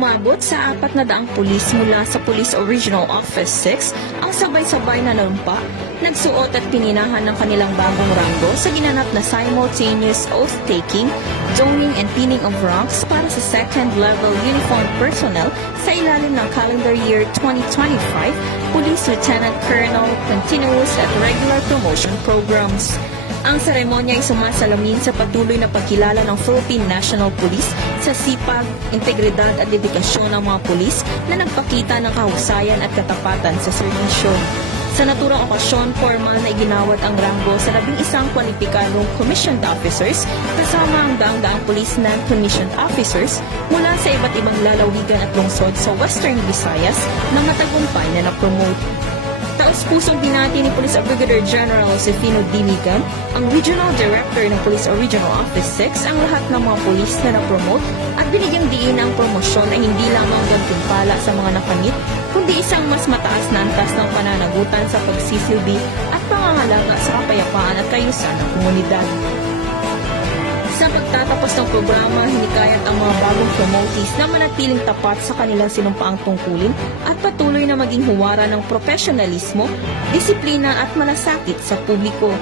Umabot sa 400 pulis mula sa Police Original Office 6 ang sabay-sabay na nanumpa, nagsuot at pininahan ng kanilang bagong ranggo sa ginanap na simultaneous oath-taking, zoning and pinning of ranks para sa second-level uniformed personnel sa ilalim ng calendar year 2025 Police Lieutenant Colonel Continuous at Regular Promotion Programs. Ang seremonya ay sumasalamin sa patuloy na pagkilala ng Philippine National Police sa sipag, integridad at dedikasyon ng mga pulis na nagpakita ng kahusayan at katapatan sa serbisyo. Sa naturang okasyon, formal na iginawad ang ranggo sa 11 kwalipikadong commissioned officers kasama ang daang-daang police non-commissioned officers mula sa iba't ibang lalawigan at lungsod sa Western Visayas na matagumpay na na-promote. Taos-pusong binati ni Police Brigadier General Josefino Diligan, ang Regional Director ng Police Original Office 6, ang lahat ng mga pulis na na-promote at binigyang diin ang promosyon ay hindi lamang gantimpala sa mga nakamit, kundi isang mas mataas na antas ng pananagutan sa pagsisilbi at pangangalaga sa kapayapaan at kaayusan ng komunidad. Sa pagtatapos ng programa, hinikayat ang mga bagong promotees na manatiling tapat sa kanilang sinumpaang tungkulin at patuloy na maging huwara ng profesionalismo, disiplina at malasakit sa publiko.